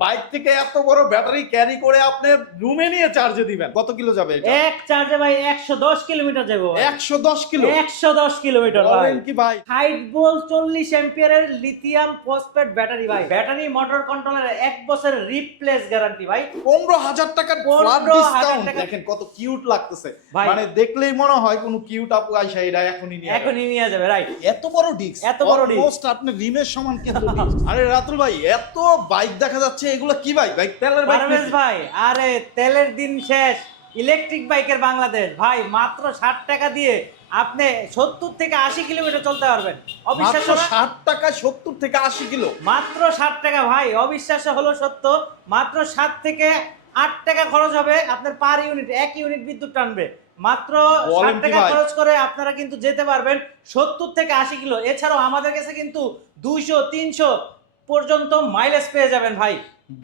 Bike থেকে এত বড় ব্যাটারি ক্যারি করে আপনি রুমে নিয়ে চার্জে দিবেন, কত কিলো যাবে এটা? এক চার্জে ভাই 110 কিলোমিটার যাবো। 110 কিলো? 110 কিলোমিটার ভাই। বলেন কি ভাই? 60 ভোল্ট 40 অ্যাম্পিয়ারের লিথিয়াম ফসফেট ব্যাটারি ভাই। ব্যাটারি মোটর কন্ট্রোলার 1 বছরের রিপ্লেস গ্যারান্টি ভাই। 15,000 টাকার ফ্ল্যাট 15,000 ডিসকাউন্ট। টাকা। দেখেন কত কিউট লাগতেছে, ভাই। মানে দেখলেই মনে হয় কোন কিউট আপু আইসা এটা এখনই নিয়ে যাবে। এখনই নিয়ে যাবে রাইট। এত বড় ডিস্ক, এত বড় ডিস্ক। অলমোস্ট আপনি রিমের সমান কিন্তু ডিস্ক। আরে রাতুল ভাই, এত বাইক দেখা যাচ্ছে, এগুলো কি বাইক? বাইক তেলের বাইক পারভেজ নাকি? ভাই, আরে তেলের দিন শেষ, ইলেকট্রিক বাইকের বাংলাদেশ ভাই। মাত্র 60 টাকা দিয়ে আপনি 70 থেকে 80 কিলোমিটার চলতে পারবেন। মাত্র অবিশ্বাস্য না? 60 টাকা 70 থেকে 80 কিলো? মাত্র 60 টাকা ভাই, অবিশ্বাস্য হলো সত্য। মাত্র 7 থেকে 8 টাকা খরচ হবে আপনার পার ইউনিট, 1 ইউনিট বিদ্যুৎ টানবে। মাত্র বলেন 60 কি টাকা ভাই? খরচ করে আপনারা কিন্তু যেতে পারবেন 70 থেকে 80 কিলো। এছাড়াও আমাদের কাছে কিন্তু 200 300 পর্যন্ত মাইলেজ পেয়ে যাবেন ভাই।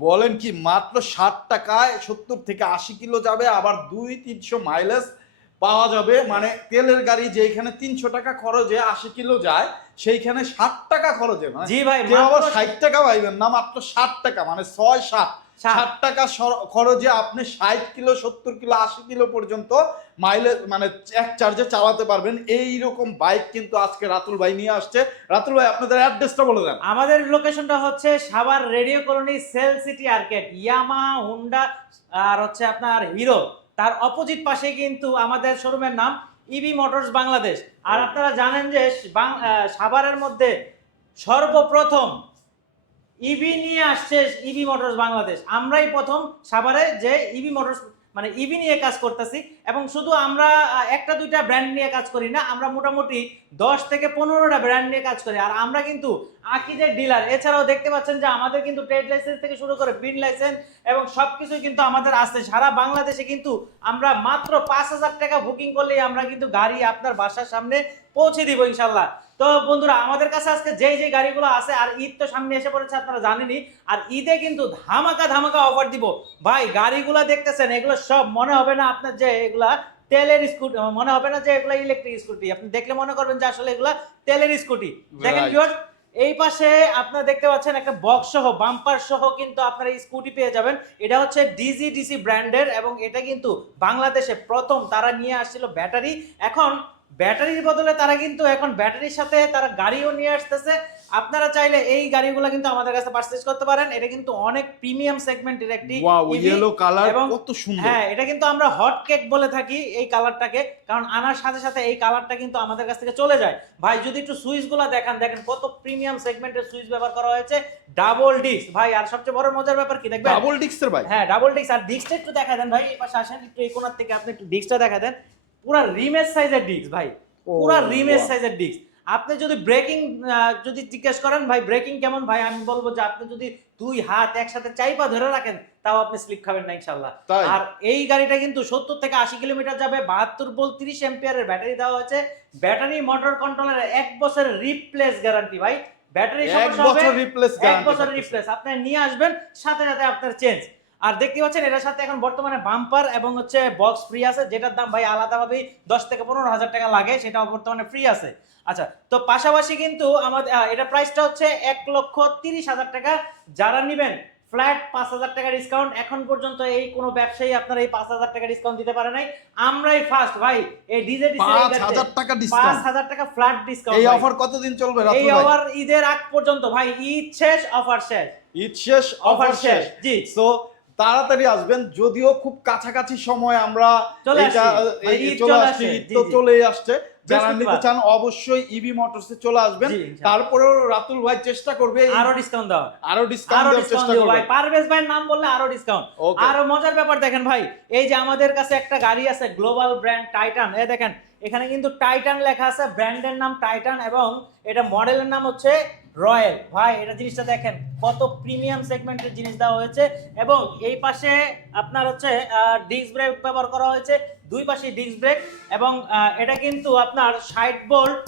বলেন কি, মাত্র 60 টাকায় 70 থেকে 80 কিলো যাবে, আবার 200-300 মাইলেজ পাওয়া যাবে। মানে তেলের গাড়ি যেখানে 300 টাকা খরচে 80 কিলো যায়, সেইখানে 60 টাকা খরচে, মানে জি ভাই, কেউ আবার মাত্র 60 টাকা পাইবেন না, মাত্র 60 টাকা, মানে 6-7 60 টাকা খরচে আপনি 60 কিলো 70 কিলো 80 কিলো পর্যন্ত মাইলেজ মানে এক চার্জে চালাতে পারবেন। এইরকম বাইক কিন্তু আজকে রাতুল ভাই নিয়ে আসছে। রাতুল ভাই, আপনাদের অ্যাড্রেসটা বলে দেন। আমাদের লোকেশনটা হচ্ছে Savar radio colony, sell city arcade, Yamaha, Honda আর হচ্ছে আপনার হিরো, তার অপোজিট পাশে কিন্তু আমাদের শোরুমের নাম ইবি মোটরস বাংলাদেশ। আর আপনারা জানেন যে সাভারের মধ্যে সর্বপ্রথম ইভি নিয়ে আসছে ইবি মোটরস বাংলাদেশ। আমরাই প্রথম সাভারে যে ইবি মোটরস মানে ইভি নিয়ে কাজ করতেছি। এবং শুধু আমরা একটা দুইটা ব্র্যান্ড নিয়ে কাজ করি না, আমরা মোটামুটি 10 থেকে 15টা ব্র্যান্ড নিয়ে কাজ করি। আর আমরা কিন্তু আকিজের ডিলার। এছাড়াও দেখতে পাচ্ছেন যে আমাদের কিন্তু ট্রেড লাইসেন্স থেকে শুরু করে বিন লাইসেন্স এবং সবকিছু কিন্তু আমাদের আছে। সারা বাংলাদেশে কিন্তু আমরা মাত্র 5,000 টাকা বুকিং করলেই আমরা কিন্তু গাড়ি আপনার বাসার সামনে পৌঁছে দিব ইনশাল্লাহ। তো বন্ধুরা, আমাদের কাছে আজকে যে গাড়িগুলো আছে, আর ঈদ তো সামনে এসে পড়েছে আপনারা জানেনই, আর ঈদে কিন্তু ধামাকা ধামাকা অফার দিব ভাই। গাড়িগুলো দেখতেছেন, এগুলো সব মনে হবে না আপনার যে এগুলা তেলের স্কুটি, মনে হবে না যে এগুলা ইলেকট্রিক স্কুটি। আপনি দেখলে মনে করবেন যে আসলে এগুলা তেলের স্কুটি। দেখেন ভিউয়ার্স, এই পাশে আপনারা দেখতে পাচ্ছেন একটা বক্স সহ বাম্পার সহ কিন্তু আপনারা এই স্কুটি পেয়ে যাবেন। এটা হচ্ছে ডিজিডিসি ব্র্যান্ডের এবং এটা কিন্তু বাংলাদেশে প্রথম তারা নিয়ে আসছিল ব্যাটারি। এখন ব্যাটারির বদলে তারা কিন্তু এখন ব্যাটারির সাথে তারা গাড়িও নিয়ে আসতেছে। আপনারা চাইলে এই গাড়িগুলো কিন্তু আমাদের কাছে পারচেজ করতে পারেন। এটা কিন্তু অনেক প্রিমিয়াম সেগমেন্টের একটি ওয়াও, EV ইয়েলো কালার এবং কত সুন্দর। হ্যাঁ, এটা কিন্তু আমরা হট কেক বলে থাকি এই কালারটাকে, কারণ আনার সাথে সাথে এই কালারটা কিন্তু আমাদের কাছ থেকে চলে যায়। ভাই যদি একটু সুইচগুলো দেখেন কত প্রিমিয়াম সেগমেন্টের সুইচ ব্যবহার করা হয়েছে, ডাবল ডিস্ক ভাই। আর সবচেয়ে বড় মজার ব্যাপার কি দেখবেন? ডাবল ডিস্কের ভাই? হ্যাঁ, ডাবল ডিস্ক। আর ডিস্কটা একটু দেখা দেন ভাই, এই পাশে আসেন একটু, এই কোণার থেকে আপনি একটু ডিস্কটা দেখা দেন। পুরা রিমেজ সাইজের ডিস্ক ভাই, পুরা রিমেজ সাইজের ডিস্ক। আপনি যদি ব্রেকিং যদি জিজ্ঞেস করেন ভাই ব্রেকিং কেমন, ভাই আমি বলবো যে আপনি যদি 2 হাত একসাথে চাইপা ধরে রাখেন তাও আপনি স্লিপ খাবেন না ইনশাআল্লাহ। আর এই গাড়িটা কিন্তু 70 থেকে 80 কিলোমিটার যাবে। 72 ভোল্ট 30 অ্যাম্পিয়ারের ব্যাটারি দেওয়া হয়েছে। ব্যাটারি মোটর কন্ট্রোলারে 1 বছরের রিপ্লেস গ্যারান্টি ভাই। ব্যাটারি সমস্যা হবে 1 বছর রিপ্লেস 1 গ্যারান্টি, বছর রিপ্লেস আপনি নিয়ে আসবেন, সাথে সাথে আপনার চেঞ্জ। আর দেখতে পাচ্ছেন এটার সাথে এখন বর্তমানে বাম্পার এবং হচ্ছে বক্স ফ্রি আছে, যেটার দাম ভাই আলাদাভাবেই 10 থেকে 15,000 টাকা লাগে, সেটাও বর্তমানে ফ্রি আছে। আচ্ছা, তো পাশাপাশি কিন্তু আমাদের এটা প্রাইসটা হচ্ছে 1,30,000 টাকা। যারা নেবেন ফ্ল্যাট 5,000 টাকা ডিসকাউন্ট। এখন পর্যন্ত এই কোনো ব্যবসায়ী আপনার এই 5,000 টাকা ডিসকাউন্ট দিতে পারে নাই, আমরাই ফার্স্ট ভাই। এই ডিজেডিসি 5,000 টাকা ডিসকাউন্ট, 5,000 টাকা ফ্ল্যাট ডিসকাউন্ট। এই অফার কতদিন চলবে রাতুল এই ভাই? অফার ঈদের আগ পর্যন্ত ভাই। ঈদ শেষ অফার শেষ, ঈদ শেষ অফার শেষ। জি। সো তাড়াতাড়ি আসবেন, যদিও খুব কাছাকাছি সময় আমরা চলে এটা আসছি, এই চলে আসছে, ঈদ তো চলেই আসছে। যারা নিতে চান অবশ্যই ইবি মোটরসে চলে আসবেন। তারপরেও রাতুল ভাই চেষ্টা করবে আরো ডিসকাউন্ট দাও, আরো ডিসকাউন্ট দেওয়ার চেষ্টা করবে ভাই। পারভেজ ভাইয়ের নাম বললে আরো ডিসকাউন্ট। আরো মজার ব্যাপার দেখেন ভাই, এই যে আমাদের কাছে একটা গাড়ি আছে গ্লোবাল ব্র্যান্ড টাইটান। এই দেখেন এখানে কিন্তু টাইটান লেখা আছে, ব্র্যান্ডের নাম টাইটান এবং এটা মডেলের নাম হচ্ছে রয়্যাল। ভাই এটা জিনিসটা দেখেন কত প্রিমিয়াম সেগমেন্টের জিনিস দেওয়া হয়েছে। এবং এই পাশে আপনার হচ্ছে ডিস্ক ব্রেক ব্যবহার করা হয়েছে, দুই পাশে ডিস্ক ব্রেক। এবং এটা কিন্তু আপনার 60 ভোল্ট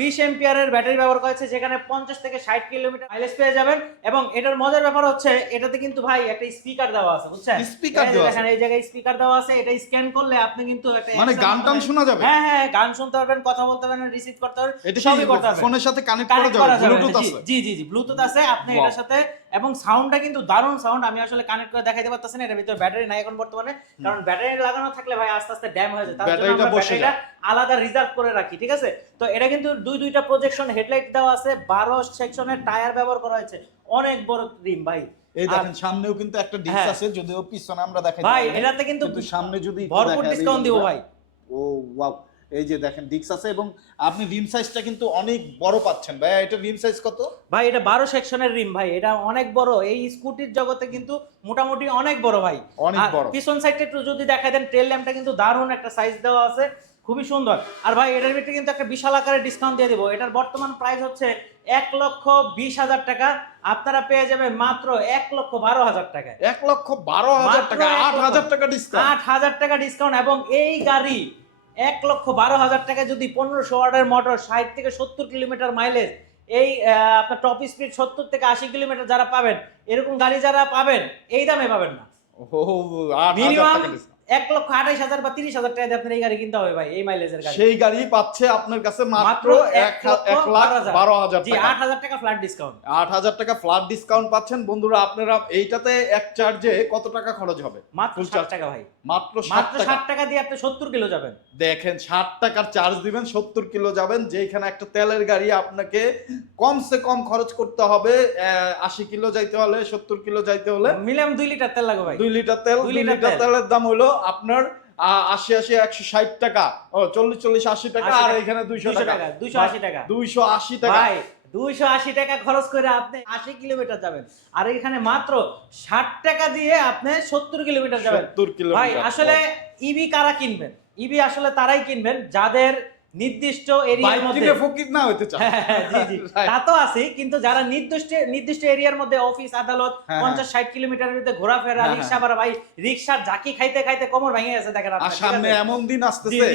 20 এম্পিয়ারের ব্যাটারি ব্যবহার করা হয়েছে, যেখানে 50 থেকে 60 কিলোমিটার মাইলেজ পেয়ে যাবেন। এবং এটার মজার ব্যাপার হচ্ছে এটাতে কিন্তু ভাই একটা স্পিকার দেওয়া আছে, বুঝছেন? স্পিকার দেওয়া আছে, দেখেন এই জায়গায় স্পিকার দেওয়া আছে। এটা স্ক্যান করলে আপনি কিন্তু একটা মানে গান টান শোনা যাবে। হ্যাঁ হ্যাঁ, গান শুনতে পারবেন, কথা বলতে পারবেন, রিসিভ করতে পারবেন, এটা সবই করতে পারবেন। ফোনের সাথে কানেক্ট করা যাবে, ব্লুটুথ আছে। জি জি জি, ব্লুটুথ আছে। আপনি এটার সাথে এবং সাউন্ডটা কিন্তু দারুণ সাউন্ড। আমি আসলে কানেক্ট করে দেখাইতে পারতেছি না, এর ভিতরে ব্যাটারি নাই এখন বর্তমানে, কারণ ব্যাটারি লাগানো থাকলে ভাই আস্তে আস্তে ড্যাম হয়ে যায়, তার জন্য আমরা ব্যাটারিটা আলাদা রিজার্ভ করে রাখি, ঠিক আছে। তো এটা কিন্তু দুইটা প্রজেকশন হেডলাইট দেওয়া আছে, 12 সেকশনের টায়ার ব্যবহার করা হয়েছে, অনেক বড় রিম ভাই। এই দেখেন সামনেও কিন্তু একটা ডিস্ক আছে, যদিও পিছনে আমরা দেখাই ভাই এটাতে কিন্তু সামনে যদি ভরপুর ডিসকাউন্ট দিব ভাই। ও ওয়াও, এই যে দেখেন ডিস্ক আছে, এবং আপনি রিম সাইজটা কিন্তু অনেক বড় পাচ্ছেন ভাই। এটা রিম সাইজ কত ভাই? এটা 12 সেকশনের রিম ভাই, এটা অনেক বড়, এই স্কুটির জগতে কিন্তু মোটামুটি অনেক বড় ভাই, অনেক বড়। পিছন সাইডটা একটু যদি দেখাই দেন, টেল ল্যাম্পটা কিন্তু দারুণ একটা সাইজ দেওয়া আছে, খুবই সুন্দর। আর ভাই এটার ভিতরে কিন্তু একটা বিশাল আকারের ডিসকাউন্ট দিয়ে দিব। এটার বর্তমান প্রাইস হচ্ছে 1,20,000 টাকা, আপনারা পেয়ে যাবেন মাত্র 1,12,000 টাকায়। 1,12,000 টাকা, 8,000 টাকা ডিসকাউন্ট, 8,000 টাকা ডিসকাউন্ট। এবং এই গাড়ি 1,12,000 টাকা যদি 1500 ওয়াটের মোটর, 60 থেকে 70 কিলোমিটার মাইলেজ, এই আপনার টপ স্পিড 70 থেকে 80 কিলোমিটার যারা পাবেন, এরকম গাড়ি যারা পাবেন এই দামে পাবেন না। ও 8,000 মিনিমাম টাকা ডিসকাউন্ট, 1,28,000 বা 30,000 টাকা দিয়ে আপনার এই গাড়ি কিনতে হবে ভাই, এই মাইলেজের গাড়ি। সেই গাড়ি পাচ্ছে আপনার কাছে মাত্র 1,12,000 জি, টাকা। 8,000 টাকা ফ্ল্যাট ডিসকাউন্ট, 8,000 টাকা ফ্ল্যাট ডিসকাউন্ট পাচ্ছেন বন্ধুরা। আপনারা এইটাতে এক চার্জে কত টাকা খরচ হবে? মাত্র 60 টাকা ভাই, মাত্র মাত্র 60 টাকা। 60 টাকা দিয়ে আপনি 70 কিলো যাবেন। দেখেন 60 টাকার চার্জ দিবেন, 70 কিলো যাবেন, যেখানে একটা তেলের গাড়ি আপনাকে কমসে কম খরচ করতে হবে 80 কিলো যাইতে হলে, 70 কিলো যাইতে হলে মিনিমাম 2 লিটার তেল লাগবে ভাই। 2 লিটার তেল, 2 লিটার তেলের দাম হলো আপনার 80 160 টাকা, ও 40 80 টাকা, আর এখানে 200 টাকা, 280 টাকা, 280 টাকা ভাই 280 টাকা খরচ করে আপনি 80 কিলোমিটার যাবেন, আর এখানে মাত্র 60 টাকা দিয়ে আপনি 70 কিলোমিটার যাবেন। 70 কিলোমিটার। ভাই আসলে ইবি কারা কিনবেন? ইবি আসলে তারাই কিনবেন যাদের নির্দিষ্ট এরিয়ার মধ্যে ফকির না হইতে চায়। জি জি, তা তো আছে, কিন্তু যারা নির্দিষ্ট এরিয়ার মধ্যে অফিস আদালত 50-60 কিলোমিটারের মধ্যে ঘোরাফেরা, রিকশা ভাড়া, ভাই রিকশার ঝাঁকি খাইতে খাইতে কোমর ভেঙে গেছে দেখেন আর আপনারা। সামনে এমন দিন আসতেছে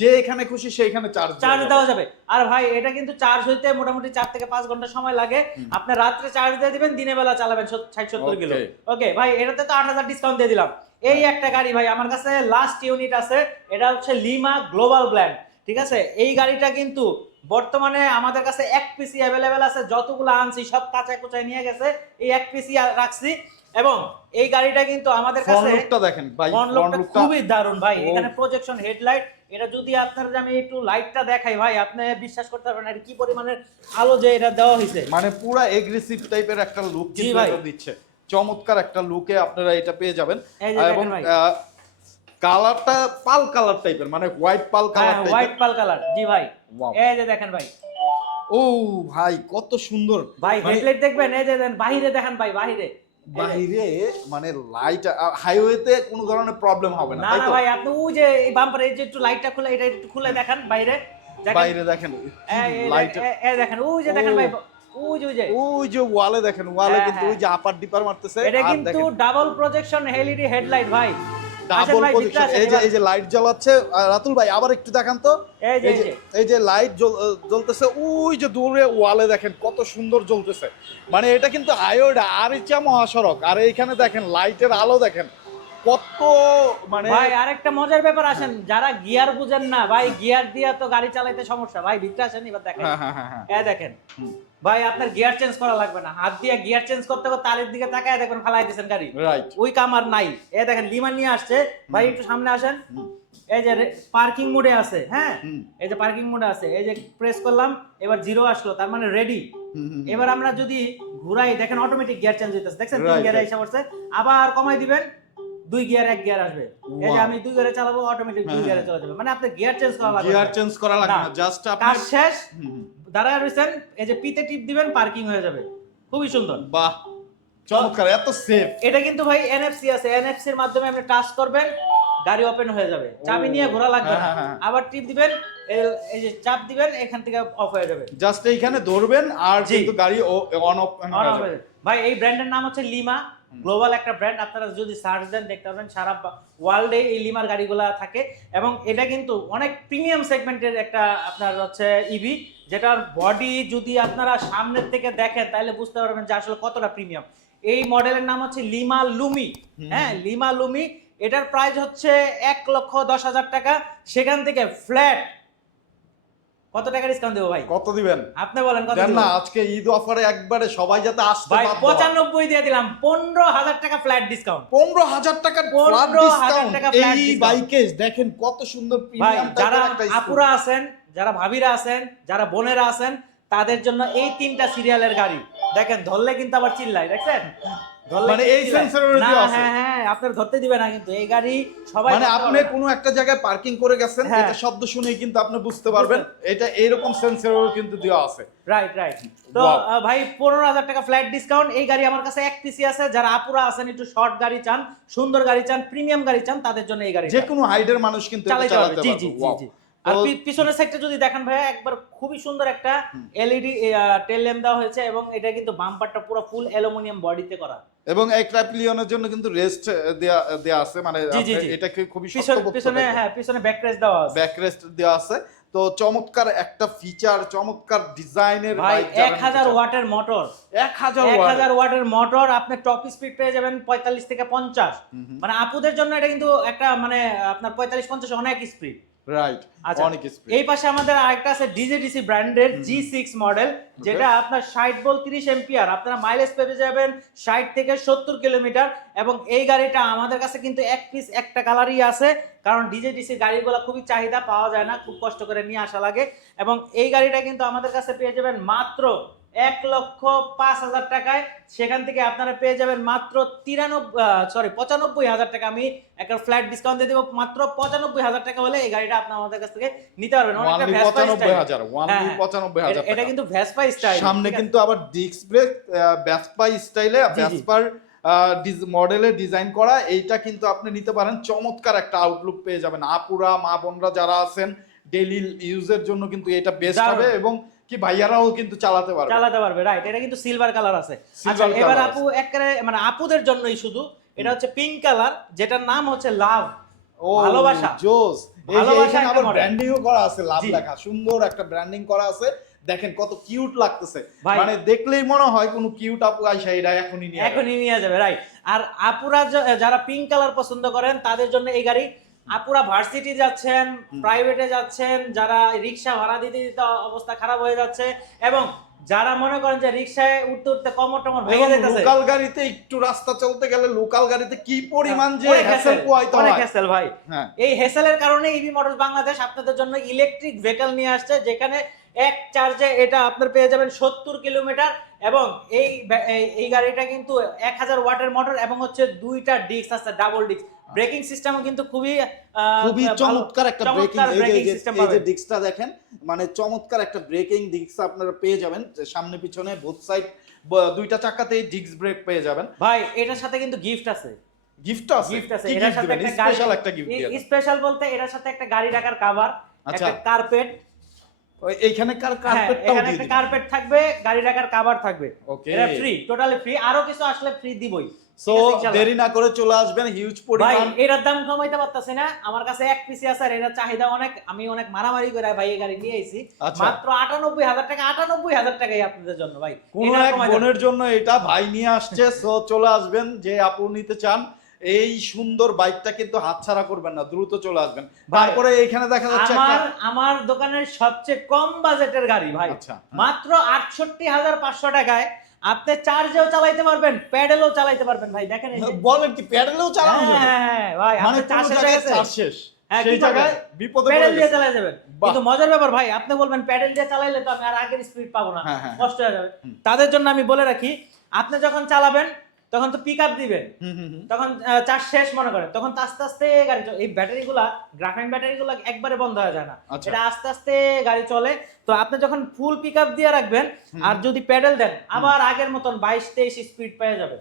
যে এখানে খুশি সেইখানে চার্জ দেওয়া যাবে। আর ভাই এটা কিন্তু চার্জ হইতে মোটামুটি 4 থেকে 5 ঘন্টা সময় লাগে। আপনি রাত্রে চার্জ দিয়ে দিবেন, দিনের বেলা চালাবেন 60-70 কিলো। ওকে ভাই, এটাতে তো 8,000 ডিসকাউন্ট দিয়ে দিলাম। এই একটা গাড়ি ভাই আমার কাছে লাস্ট ইউনিট আছে, এটা হচ্ছে লিমা গ্লোবাল ব্র্যান্ড, ঠিক আছে। এই গাড়িটা কিন্তু বর্তমানে আমাদের কাছে এক পিসি অ্যাভেলেবেল আছে, যতগুলো আনছি সব কাঁচায় কোচায় নিয়ে গেছে, এই এক পিসি রাখছি। এবং এই গাড়িটা কিন্তু আমাদের কাছে ফ্রন্ট লুকটা দেখেন ভাই, ফ্রন্ট লুকটা খুবই দারুণ ভাই। এখানে প্রজেকশন হেডলাইট, এটা যদি আপনার আমি একটু লাইটটা দেখাই ভাই, আপনি বিশ্বাস করতে পারবেন না কি পরিমাণের আলো যে এটা দেওয়া হয়েছে, মানে পুরো এগ্রেসিভ টাইপের একটা লুক কিন্তু এটা দিচ্ছে, চমৎকার একটা লুকে আপনারা এটা পেয়ে যাবেন। এবং কালারটা পাল কালার টাইপের, মানে হোয়াইট পাল কালার টাইপের, হোয়াইট পাল কালার। জি ভাই, এই যে দেখেন ভাই, ও ভাই কত সুন্দর ভাই। হেডলাইট দেখবেন, এই যে দেন বাইরে দেখেন ভাই, বাইরে মানে লাইট, হাইওয়েতে কোনো ধরনের প্রবলেম হবে না, না না ভাই। আপনি ওই যে এই বাম্পার, এই যে একটু লাইটটা খুলে, এটা একটু খুলে দেখান বাইরে, বাইরে দেখেন লাইট, এই দেখেন ওই যে দেখেন ভাই, ওই যে ওয়ালে দেখেন, ওয়ালে কিন্তু ওই যে আপার ডিপার মারতেছে। এটা কিন্তু ডাবল প্রজেকশন এলইডি হেডলাইট ভাই, ডাবল প্রজেকশন। এই যে লাইট জ্বলাচ্ছে রাতুল ভাই, আবার একটু দেখান তো। এই যে লাইট জ্বলতেছে, ওই যে দূরে ওয়ালে দেখেন কত সুন্দর জ্বলতেছে। মানে এটা কিন্তু হাইওয়ে আরিচা মহাসড়ক, আর এইখানে দেখেন লাইটের আলো দেখেন কত। মানে ভাই আরেকটা মজার ব্যাপার, আসেন যারা গিয়ার বুঝেন না ভাই, গিয়ার দিয়া তো গাড়ি চালাইতে সমস্যা ভাই, ভিতরে আসেন এবার দেখেন। হ্যাঁ দেখেন ভাই, আপনার গিয়ার চেঞ্জ করা লাগবে না, হাত দিয়ে গিয়ার চেঞ্জ করতে হবে, তারের দিকে তাকায় দেখবেন ফালাই দিয়েছেন গাড়ি, ওই কাম আর নাই। এই দেখেন লিমা নিয়ে আসছে ভাই, একটু সামনে আসেন। এই যে পার্কিং মোডে আছে, হ্যাঁ এই যে পার্কিং মোডে আছে, এই যে প্রেস করলাম, এবার 0 আসলো, তার মানে রেডি। এবার আমরা যদি ঘুরাই দেখেন অটোমেটিক গিয়ার চেঞ্জ হইতেছে, দেখছেন 3 গিয়ারে এসে পড়ছে। আবার কমাই দিবেন, 2 গিয়ার 1 গিয়ার আসবে। এই যে আমি 2 গিয়ারে চালাবো, অটোমেটিক 2 গিয়ারে চলে যাবে, মানে আপনি গিয়ার চেঞ্জ করা লাগবে, গিয়ার চেঞ্জ করা লাগবে না, জাস্ট আপনি কাজ শেষ, দাঁড়ায় রইছেন, এই যে পিতে টিপ দিবেন, পার্কিং হয়ে যাবে। খুবই সুন্দর, বাহ চমৎকার, এত সেফ। এটা কিন্তু ভাই এনএফসি আছে, এনএফসি এর মাধ্যমে আপনি টাচ করবেন, গাড়ি ওপেন হয়ে যাবে, চাবি নিয়ে ঘোরা লাগবে না, আবার টিপ দিবেন, এই যে চাপ দিবেন, এখান থেকে অফ হয়ে যাবে, জাস্ট এইখানে ধরবেন আর কিন্তু গাড়ি অন অফ হয়ে যাবে। ভাই এই ব্র্যান্ডের নাম হচ্ছে লিমা গ্লোবাল, একটা ব্র্যান্ড। আপনারা যদি সার্চ দেন দেখতে পাবেন সারা ওয়ার্ল্ডে এই লিমার গাড়িগুলো থাকে। এবং এটা কিন্তু অনেক প্রিমিয়াম সেগমেন্টের একটা আপনার হচ্ছে ইভি, যেটার বডি যদি আপনারা সামনের থেকে দেখেন তাহলে বুঝতে পারবেন যে আসলে কতটা প্রিমিয়াম। এই মডেলের নাম হচ্ছে লিমা লুমি, হ্যাঁ লিমা লুমি। এটার প্রাইস হচ্ছে 1,10,000 টাকা, সেখান থেকে ফ্ল্যাট কত টাকা ডিসকাউন্ট দেবো ভাই? কত দিবেন? আপনি বলেন কত দেন দিব? না, আজকে ঈদ অফারে একবারে সবাই যাতে আসতে ভাই বাধ্য হয়। 95 দিয়ে দিলাম, 15,000 টাকা ফ্ল্যাট ডিসকাউন্ট। 15,000 টাকার ফ্ল্যাট 15,000 ডিসকাউন্ট টাকা flat এই discount। বাইকে। দেখেন কত সুন্দর ভাই প্রিমিয়াম যারা টাইপের একটা আপুরা আছেন, যারা ভাবিরা আছেন, যারা বোনেরা আছেন, তাদের জন্য এই 3টা সিরিয়ালের গাড়ি দেখেন, ধরলে কিন্তু আবার চিল্লাই, দেখছেন? ধরলে মানে কিন্তু এই চিল্লায়। সেন্সরেরও না, আছে? হ্যাঁ হ্যাঁ, আপনার ধরতে দিবে না কিন্তু এই গাড়ি সবাই মানে ধরতে আপনি পারবে না। কোনো একটা জায়গায় পার্কিং করে গেছেন, হ্যাঁ। এটা শব্দ শুনেই কিন্তু আপনি বুঝতে পারবেন এটা এইরকম সেন্সরও কিন্তু দেওয়া আছে। Right right. তো Wow. ভাই 15,000 টাকা ফ্ল্যাট ডিসকাউন্ট। এই গাড়ি আমার কাছে এক পিসি আছে। যারা আপুরা আছেন, একটু শর্ট গাড়ি চান, সুন্দর গাড়ি চান, প্রিমিয়াম গাড়ি চান, তাদের জন্য এই গাড়ি যে কোনো হাইটের মানুষ কিন্তু এটা চালাতে পারবে। চালাতে জি পারবে। জি জি Wow. জি। আর তো পিছনের সাইডটা যদি দেখেন ভাইয়া, একবার খুবই সুন্দর একটা এলইডি টেল ল্যাম্প দেওয়া হয়েছে, এবং এটা কিন্তু বাম্পারটা পুরো ফুল অ্যালুমিনিয়াম বডিতে করা। এবং এই ট্রাইপ্লিয়নের জন্য কিন্তু রেস্ট দেয়া আছে, মানে জি, জি, জি। এটাকে খুবই পিছনে হ্যাঁ, পিছনে ব্যাক রেস্ট দেওয়া আছে। ব্যাক রেস্ট দেওয়া আছে। তো চমৎকার একটা ফিচার, চমৎকার ডিজাইনের ভাই বাইক। 1000 ওয়াটের মোটর, 1000 1000 ওয়াটের মোটর। আপনি টপ স্পিড পেয়ে যাবেন 45 থেকে 50। মানে আপুদের জন্য এটা কিন্তু একটা মানে আপনার 45-50 অনেক স্পিড। রাইট, আচ্ছা, অনেক স্পিড। এই পাশে আমাদের আরেকটা আছে ডিজেডিসি ব্র্যান্ডের G6 মডেল, যেটা আপনার 60 ভোল্ট 30 এম্পিয়ার। আপনারা মাইলেজ পেয়ে যাবেন 60 থেকে 70 কিলোমিটার। এবং এই গাড়িটা আমাদের কাছে কিন্তু এক পিস একটা কালারই আছে, কারণ ডিজেডিসি গাড়িগুলো খুবই চাহিদা, পাওয়া যায় না, খুব কষ্ট করে নিয়ে আসা লাগে। এবং এই গাড়িটা কিন্তু আমাদের কাছে পেয়ে যাবেন মাত্র 1,05,000 টাকায়। সেখান থেকে আপনারা পেয়ে যাবেন মাত্র 95,000 টাকা। আমি একটা ফ্ল্যাট ডিসকাউন্ট দিয়ে দেবো, মাত্র 95,000 টাকা হলে এই গাড়িটা আপনি আমাদের কাছ থেকে নিতে পারবেন। অনেকটা Only ভেসপা 95,000, স্টাইল। only 95,000 এটা টাকা। কিন্তু ভেসপা স্টাইল। সামনে কিন্তু আবার ডিস্ক ব্রেক ভেসপা স্টাইলে, ভেসপার মডেলে ডিজাইন করা। এইটা কিন্তু আপনি নিতে পারেন, চমৎকার একটা আউটলুক পেয়ে যাবেন। আপুরা মা বোনরা যারা আছেন ডেইলি ইউজের জন্য কিন্তু এটা বেস্ট হবে, এবং কি ভাইয়ারাও কিন্তু চালাতে পারবে। রাইট। এটা কিন্তু সিলভার কালার আছে। Silver আচ্ছা, এবার color আপু একবারে মানে আপুদের জন্যই শুধু, এটা হচ্ছে পিঙ্ক কালার, যেটার নাম হচ্ছে লাভ, ও ভালোবাসা। জোস। এই যে ভালোবাসা এখানে একটা আবার model। ব্র্যান্ডিংও করা আছে, লাভ জি। লেখা, সুন্দর একটা ব্র্যান্ডিং করা আছে। দেখেন কত কিউট লাগতেছে, ভাই। মানে দেখলেই মনে হয় কোন কিউট আপু আইসা এটা এখনই নিয়ে যাবে। এখনই নিয়ে যাবে, রাইট। আর আপুরা যারা পিঙ্ক কালার পছন্দ করেন, তাদের জন্য এই গাড়ি। আপুরা ভার্সিটি যাচ্ছেন, প্রাইভেটে যাচ্ছেন, যারা রিক্সা ভাড়া দিতে দিতে অবস্থা খারাপ হয়ে যাচ্ছে, এবং যারা মনে করেন যে রিক্সায় উঠতে উঠতে কমর টমর ভেঙে যাচ্ছে, লোকাল গাড়িতে একটু রাস্তা চলতে গেলে লোকাল গাড়িতে কি পরিমাণ যে হ্যাসেল পোয়াইতে অনেক হয়। হ্যাসেল ভাই। হ্যাঁ। এই হ্যাসেলের কারণে ইভি মোটরস বাংলাদেশ আপনাদের জন্য ইলেকট্রিক ভেহিকল নিয়ে আসছে, যেখানে এক চার্জে এটা আপনার পেয়ে যাবেন 70 কিলোমিটার। এবং এই গাড়িটা কিন্তু 1000 ওয়াটের মোটর, এবং হচ্ছে দুইটা ডিস্ক আছে, ডাবল ডিস্ক। ব্রেকিং সিস্টেমও কিন্তু খুবই চমৎকার একটা ব্রেকিং। এই সিস্টেম যে ডিস্কটা দেখেন, মানে চমৎকার একটা ব্রেকিং ডিস্ক আপনারা পেয়ে যাবেন, সামনে পিছনে বোথ সাইড দুইটা চাকাতেই ডিস্ক ব্রেক পেয়ে যাবেন। ভাই এটার সাথে কিন্তু গিফট আছে। গিফট আছে? কি এটার সাথে একটা স্পেশাল একটা গিফট দিয়ে দেন। স্পেশাল বলতে এটার সাথে একটা গাড়ি রাখার কভার, আচ্ছা। একটা কার্পেট, এইখানে কার্পেটটাও এখানে দিয়ে একটা দিবেন। কার্পেট থাকবে, গাড়ি রাখার কভার থাকবে। Okay. এটা ফ্রি, টোটালি ফ্রি। আরো কিছু আসলে ফ্রি দিবই। সো দেরি না করে চলে আসবেন, হিউজ ভাই পরিমাণ। এটার দাম কমাইতে পারতাছি না, আমার কাছে এক পিসি আছে, আর এটার চাহিদা অনেক। আমি অনেক মারামারি করে ভাই এই গাড়ি নিয়ে আইছি। আচ্ছা। মাত্র 98,000 টাকা। 98,000 টাকাই আপনাদের জন্য ভাই। কোন এটা এক কমাই বোনের জন্য এটা ভাই নিয়ে আসছে। সো চলে আসবেন, যে আপু নিতে চান এই সুন্দর বাইকটা কিন্তু হাতছাড়া করবেন না, দ্রুত চলে আসবেন। তারপরে এখানে দেখা যাচ্ছে আমার দোকানের সবচেয়ে কম বাজেটের গাড়ি ভাই। আচ্ছা। মাত্র 68,500 টাকায় আপনি চার্জেও চালাইতে পারবেন, প্যাডেলও চালাইতে পারবেন। ভাই দেখেন এই যে, বলেন কি প্যাডেলেও চালানো যাবে? হ্যাঁ ভাই, মানে আপনি কোন চার্জ জায়গায় গেছে, চার্জ শেষ, হ্যাঁ, সেই কি জায়গায় করবেন? বিপদে পড়ে প্যাডেল দিয়ে গেছে। চালাই যাবেন। বাহ। কিন্তু মজার ব্যাপার ভাই, আপনি বলবেন প্যাডেল দিয়ে চালাইলে তো আমি আর আগের স্পিড পাবো না, হ্যাঁ, হ্যাঁ, কষ্ট হয়ে যাবে। তাদের জন্য আমি বলে রাখি, আপনি যখন চালাবেন তখন তো পিক আপ দিবেন, তখন চার্জ শেষ মনে করেন, তখন তো আস্তে আস্তে গাড়ি এই ব্যাটারিগুলা, গ্রাফাইন ব্যাটারিগুলা একবারে বন্ধ হয়ে যায় না, আচ্ছা। এটা আস্তে আস্তে গাড়ি চলে। তো আপনি যখন ফুল পিক আপ দিয়ে রাখবেন আর যদি প্যাডেল দেন, আবার আগের মতন 22-23 স্পিড পেয়ে যাবে।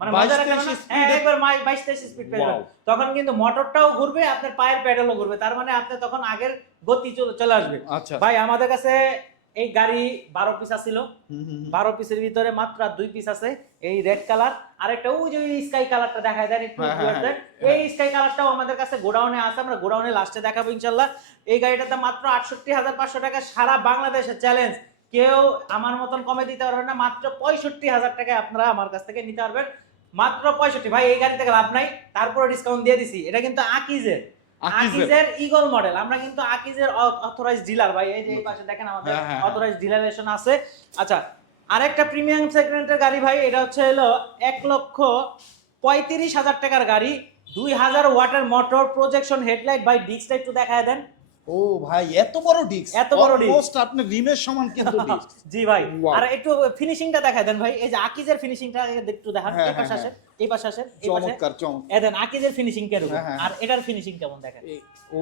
মানে মজা রাখবেন না, একবার 22-23 স্পিড পেয়ে যাবে। তখন কিন্তু মোটরটাও ঘুরবে, আপনার পায়ের প্যাডেলও ঘুরবে, তার মানে আপনি তখন আগের গতি চলে আসবে। আচ্ছা। ভাই আমাদের কাছে এই গাড়ি 12 পিস আছিল। 12 পিসের ভিতরে মাত্র 2 পিস আছে, এই রেড কালার, আর একটা ওই যে স্কাই কালারটা দেখায় দেন একটু। এই স্কাই কালারটাও আমাদের কাছে গোডাউনে আছে, আমরা গোডাউনে লাস্টে দেখাবো ইনশাআল্লাহ। এই গাড়িটাতে মাত্র 68,500 টাকা, সারা বাংলাদেশে চ্যালেঞ্জ, কেউ আমার মতন কমে দিতে পারবে না। মাত্র 65,000 টাকায় আপনারা আমার কাছ থেকে নিতে পারবেন, মাত্র 65। ভাই এই গাড়ি থেকে লাভ নাই, তারপরে ডিসকাউন্ট দিয়ে দিছি। এটা কিন্তু আকিজের আকিজের ঈগল মডেল। আমরা কিন্তু আকিজের অথরাইজড ডিলার ভাই, এই যে এই পাশে দেখেন আমাদের হ্যাঁ। অথরাইজড ডিলারেশন আছে। আচ্ছা, আরেকটা প্রিমিয়াম সেগমেন্টের গাড়ি ভাই, এটা হচ্ছে হলো 1,35,000 টাকার গাড়ি, 2000 ওয়াটের মোটর, প্রজেকশন হেডলাইট ভাই, ডিস্কটা একটু দেখায় দেন। ও ভাই এত বড় ডিস্ক, এত বড় ডিস্ক, অলমোস্ট আপনি রিমের সমান কিন্তু ডিস্ক। জি ভাই। Wow. আর একটু ফিনিশিংটা দেখায় দেন ভাই, এই যে আকিজের ফিনিশিংটা একটু দেখান। হ্যাঁ, এই পাশে হ্যাঁ, আসেন, এই পাশে আসেন, এই পাশে। চমৎকার চমৎকার। এই দেন আকিজের ফিনিশিং কেরকম, হ্যাঁ। আর এটার ফিনিশিং কেমন দেখেন। ও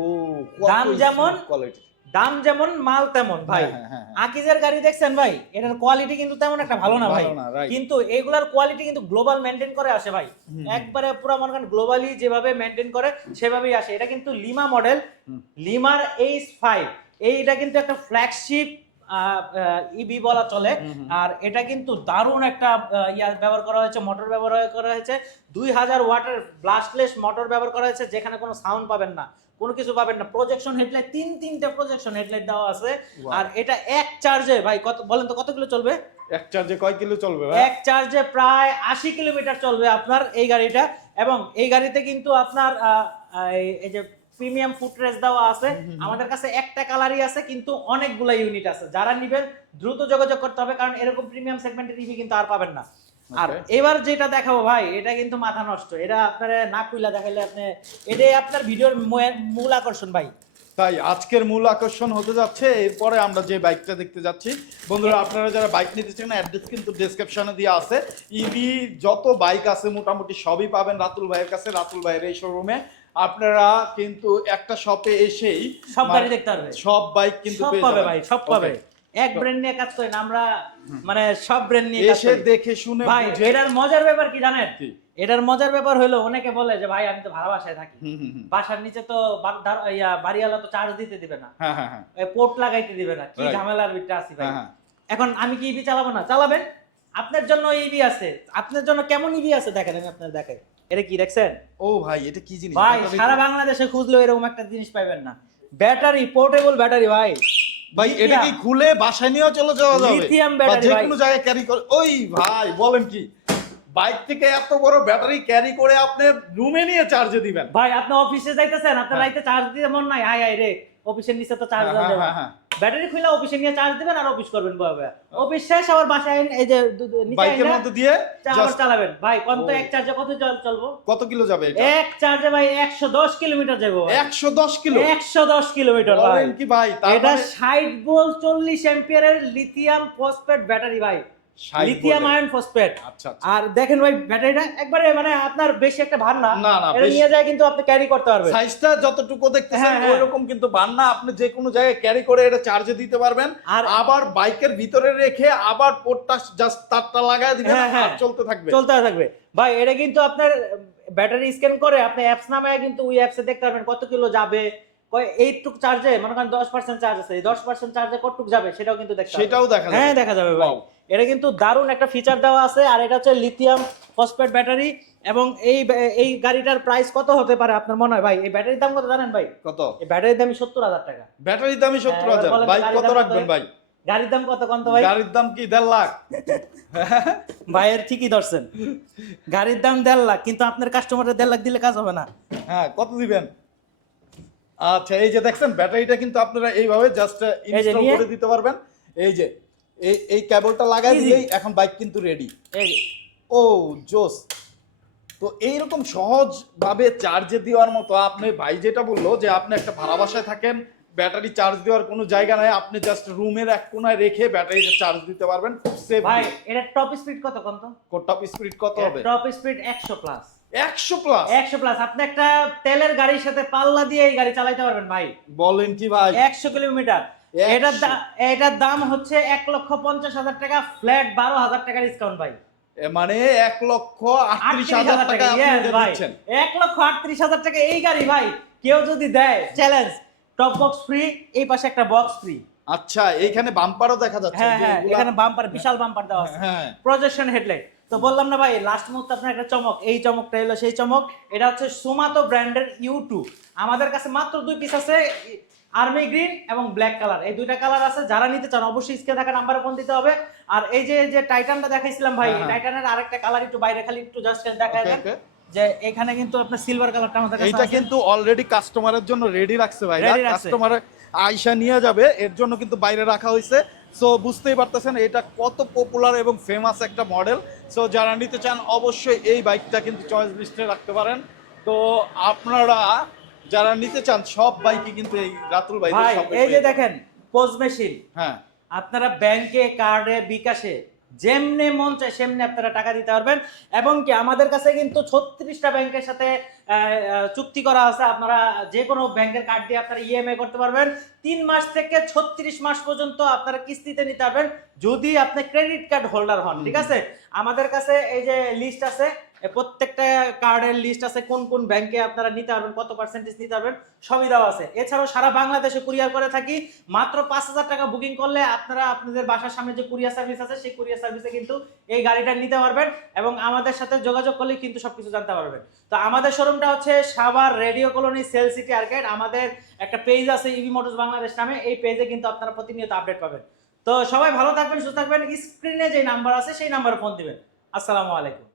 দাম যেমন কোয়ালিটি, দাম যেমন মাল তেমন ভাই। হ্যাঁ। আকিজের গাড়ি দেখছেন ভাই, এটার কোয়ালিটি কিন্তু তেমন একটা ভালো না ভাই, ভালো না, right. কিন্তু এইগুলার কোয়ালিটি কিন্তু গ্লোবাল মেনটেন করে আসে ভাই। একবারে পুরো মনে করেন গ্লোবালি যেভাবে মেনটেন করে সেভাবেই আসে। এটা কিন্তু লিমা মডেল, লিমার H5, এইটা কিন্তু একটা ফ্ল্যাগশিপ ইবি বলা চলে। আর এটা কিন্তু দারুণ একটা ব্যবহার করা হয়েছে, মোটর ব্যবহার করা হয়েছে, 2000 ওয়াটের ব্লাস্টলেস মোটর ব্যবহার করা হয়েছে, যেখানে কোনো সাউন্ড পাবেন না, কোনো কিছু পাবেন না। প্রজেকশন হেডলাইট, তিনটা প্রজেকশন হেডলাইট দেওয়া আছে। আর এটা এক চার্জে ভাই কত বলেন তো, কত কিলো চলবে? এক চার্জে কয় কিলো চলবে ভাই? এক চার্জে প্রায় 80 কিলোমিটার চলবে আপনার এই গাড়িটা। এবং এই গাড়িতে কিন্তু আপনার এই যে প্রিমিয়াম ফুটরেস্ট দেওয়া আছে। আমাদের কাছে একটা কালারই আছে, কিন্তু অনেকগুলা ইউনিট আছে। যারা নিবেন দ্রুত যোগাযোগ করতে হবে, কারণ এরকম প্রিমিয়াম সেগমেন্টের ইভি কিন্তু আর পাবেন না। আর এবার যেটা দেখাবো ভাই, এটা কিন্তু মাথা নষ্ট, এটা আপনারা না কইলা দেখাইলে আপনি, এটাই আপনার ভিডিওর মূল আকর্ষণ ভাই। তাই আজকের মূল আকর্ষণ হতে যাচ্ছে, এরপরে আমরা যে বাইকটা দেখতে যাচ্ছি। বন্ধুরা আপনারা যারা বাইক নিতে চান, অ্যাড্রেস কিন্তু ডেসক্রিপশনে দেওয়া আছে। ইভি যত বাইক আছে মোটামুটি সবই পাবেন রাতুল ভাইয়ের কাছে, রাতুল ভাইয়ের এই শোরুমে। আপনারা কিন্তু একটা শপে এসেই সব গাড়ি দেখতে পারবে, সব বাইক কিন্তু সব পেয়ে পাবে যাবেন। ভাই, সব পাবে। এক ব্র্যান্ড নিয়ে কাজ করি না আমরা, মানে সব ব্র্যান্ড নিয়ে কাজ এসে করি। দেখে শুনে ভাই বুঝে। এটার মজার ব্যাপার কি জানেন? কি? এটার মজার ব্যাপার হলো, অনেকে বলে যে ভাই আমি তো ভাড়া বাসায় থাকি, বাসার নিচে তো বাড়িওয়ালা তো চার্জ দিতে দিবে না, হ্যাঁ। পোর্ট লাগাইতে দিবে না, কি Right. ঝামেলার ভিতরে আছি ভাই। হ্যাঁ। এখন আমি কি ইভি চালাবো না? চালাবেন, আপনার জন্য ইভি আছে। আপনার জন্য কেমন ইভি আছে দেখেন, আমি আপনার দেখাই। এটা কি দেখছেন ও ভাই এটা কি জিনিস ভাই? ব্যাটারি সারা তো? বাংলাদেশে খুঁজলেও এরকম একটা জিনিস পাবেন না। ব্যাটারি, পোর্টেবল ব্যাটারি ভাই। ভাই এটা কি খুলে বাসায় নিয়েও চলে যাওয়া যাবে? লিথিয়াম বা ব্যাটারি যে ভাই। কোনো জায়গায় ক্যারি করে? ওই ভাই বলেন কি, বাইক থেকে এত বড় ব্যাটারি ক্যারি করে আপনি রুমে নিয়ে চার্জে দিবেন? ভাই আপনি অফিসে যাইতেছেন, আপনার হ্যাঁ। রাইতে চার্জ দিতে মন নাই, আয় রে অফিসের নিচে তো চার্জ দেওয়া যাবে। হ্যাঁ। ব্যাটারি খুলে অফিসে নিয়ে চার্জ দিবেন আর অফিস করবেন বয়ে। অফিস শেষ আবার বাসায় এই যে নিচে বাইকের আইনা মধ্যে দিয়ে আবার just চালাবেন। ভাই কোন তো ও। এক চার্জে কত চলবো? কত কিলো যাবে এটা? এক চার্জে ভাই 110 কিলোমিটার যাবো ভাই। 110 কিলো? 110 কিলোমিটার ভাই। বলেন কি ভাই? তার এটা মানে 60 ভোল্ট 40 অ্যাম্পিয়ারের লিথিয়াম ফসফেট ব্যাটারি ভাই, 60 লিথিয়াম ভোল্টের। Ion phosphate. আচ্ছা। আর দেখেন ভাই ব্যাটারিটা একবারে মানে আপনার বেশি একটা ভার না, না, এটা বেশি- নিয়ে যায় কিন্তু আপনি ক্যারি করতে পারবেন। সাইজটা যতটুকু দেখতেছেন হ্যাঁ। ওইরকম কিন্তু বান্না, আপনি যে কোনো জায়গায় ক্যারি করে এটা চার্জে দিতে পারবেন। আর আবার বাইকের ভিতরে রেখে আবার পোর্টটা জাস্ট তারটা লাগায় দিবেন, হ্যাঁ। আর চলতে থাকবে। চলতে থাকবে ভাই। এটা কিন্তু আপনার ব্যাটারি স্ক্যান করে আপনি অ্যাপস নামায় কিন্তু ওই অ্যাপসে দেখতে পারবেন কত কিলো যাবে, এইটুক চার্জে মনে করেন 10% চার্জ আছে, এই 10% চার্জে কতটুক যাবে সেটাও কিন্তু দেখতে পারবেন। সেটাও দেখা যাবে। হ্যাঁ দেখা যাবে ভাই। Wow. এটা কিন্তু দারুণ একটা ফিচার দেওয়া আছে। আর এটা হচ্ছে লিথিয়াম ফসফেট ব্যাটারি। এবং এই গাড়িটার প্রাইস কত হতে পারে আপনার মনে হয় ভাই? এই ব্যাটারির দাম কত জানেন ভাই? কত? এই ব্যাটারির দামই 70,000 টাকা। ব্যাটারির দামই 70,000? বলেন বাইক গাড়ির কত দাম রাখবেন ভাই? গাড়ির দাম কত কোন তো ভাই? গাড়ির দাম কি 1.5 লাখ? ভাইয়ের ঠিকই ধরছেন, গাড়ির দাম 1.5 লাখ, কিন্তু আপনার কাস্টমারের 1.5 লাখ দিলে কাজ হবে না। হ্যাঁ কত দিবেন? আচ্ছা এই যে দেখছেন ব্যাটারিটা কিন্তু আপনারা এইভাবে জাস্ট ইনস্টল নিয়ে- করে দিতে পারবেন। এই যে এই কেবলটা লাগাই Easy. দিলেই এখন বাইক কিন্তু রেডি। এই ও জোস। তো এইরকম সহজ ভাবে চার্জে দেওয়ার মতো, আপনি ভাই যেটা বললো যে আপনি একটা ভাড়া বাসায় থাকেন, ব্যাটারি চার্জ দেওয়ার কোনো জায়গা নাই, আপনি জাস্ট রুমের এক কোনায় রেখে ব্যাটারিটা চার্জ দিতে পারবেন খুব সেফ। ভাই এটা টপ স্পিড কত কোন তো? টপ স্পিড কত হবে? Top speed 100 plus. 100 plus? 100 plus. আপনি একটা তেলের গাড়ির সাথে পাল্লা দিয়ে এই গাড়ি চালাতে পারবেন ভাই। বলেন কি ভাই? 100 কিলোমিটার। 100 এটার দাম হচ্ছে 1,50,000 টাকা, ফ্ল্যাট 12,000 টাকা ডিসকাউন্ট ভাই। মানে 1,38,000 টাকা আপনি Yes, এটা ভাই। দিচ্ছেন। 1,38,000 টাকা এই গাড়ি ভাই কেউ যদি দেয়, চ্যালেঞ্জ, টপ বক্স ফ্রি, এই পাশে একটা বক্স ফ্রি। আচ্ছা এইখানে বাম্পারও দেখা যাচ্ছে হ্যাঁ যে হ্যাঁ, এগুলা- এখানে বাম্পার, বিশাল বাম্পার দেওয়া আছে। হ্যাঁ প্রজেকশন হেডলাইট। তো বললাম না ভাই, লাস্ট মুহূর্তে আপনার একটা চমক, এই চমকটা হলো সেই চমক। এটা হচ্ছে সুমাতো ব্র্যান্ডের U2। আমাদের কাছে মাত্র 2 পিস আছে, আর্মি গ্রিন এবং ব্ল্যাক কালার, এই দুইটা কালার আছে। যারা নিতে চান অবশ্যই স্ক্রিনে থাকা নাম্বারে ফোন দিতে হবে। আর এই যে টাইটানটা দেখাইছিলাম ভাই, হ্যাঁ, এই হ্যাঁ। টাইটানের আরেকটা কালার একটু বাইরে খালি একটু জাস্ট দেখায় Okay, দেন। okay. যে এখানে কিন্তু আপনার সিলভার কালারটা আমাদের কাছে এইটা আছে। কিন্তু অলরেডি কাস্টমারের জন্য রেডি রাখছে ভাই, Ready রাখছে। কাস্টমার আয়শা নিয়ে যাবে, এর জন্য কিন্তু বাইরে রাখা হয়েছে। সো বুঝতেই পারতেছেন এটা কত পপুলার এবং ফেমাস একটা মডেল। সো যারা নিতে চান অবশ্যই এই বাইকটা কিন্তু চয়েস লিস্টে রাখতে পারেন। তো আপনারা যারা নিতে চান সব বাইকই কিন্তু এই রাতুল ভাই ভাই এই যে দেখেন পোজ মেশিন, হ্যাঁ আপনারা ব্যাংকে, কার্ডে, বিকাশে যেমনে মন চায় সেমনি আপনারা টাকা দিতে পারবেন। এবং কি আমাদের কাছে কিন্তু 36টা ব্যাংকের সাথে চুক্তি করা আছে। আপনারা যে কোনো ব্যাংকের কার্ড দিয়ে আপনারা ইএমআই করতে পারবেন। 3 মাস থেকে 36 মাস পর্যন্ত আপনারা কিস্তিতে নিতে পারবেন যদি আপনি ক্রেডিট কার্ড হোল্ডার হন। ঠিক আছে, আমাদের কাছে এই যে লিস্ট আছে, প্রত্যেকটা কার্ডের লিস্ট আছে, কোন কোন ব্যাংকে আপনারা নিতে পারবেন, কত পার্সেন্টেজ নিতে পারবেন, সবই দেওয়া আছে। এছাড়াও সারা বাংলাদেশে কুরিয়ার করে থাকি। মাত্র 5,000 টাকা বুকিং করলে আপনারা আপনাদের বাসার সামনে যে কুরিয়ার সার্ভিস আছে সেই কুরিয়ার সার্ভিসে কিন্তু এই গাড়িটা নিতে পারবেন এবং আমাদের সাথে যোগাযোগ করলে কিন্তু সবকিছু জানতে পারবেন। তো আমাদের শোরুমটা হচ্ছে Savar radio colony sell city Arcade. আমাদের একটা পেজ আছে ইবি মোটরস বাংলাদেশ নামে, এই পেজে কিন্তু আপনারা প্রতিনিয়ত আপডেট পাবেন। তো সবাই ভালো থাকবেন, সুস্থ থাকবেন। স্ক্রিনে যে নাম্বার আছে সেই নাম্বারে ফোন দিবেন। আসসালামু আলাইকুম।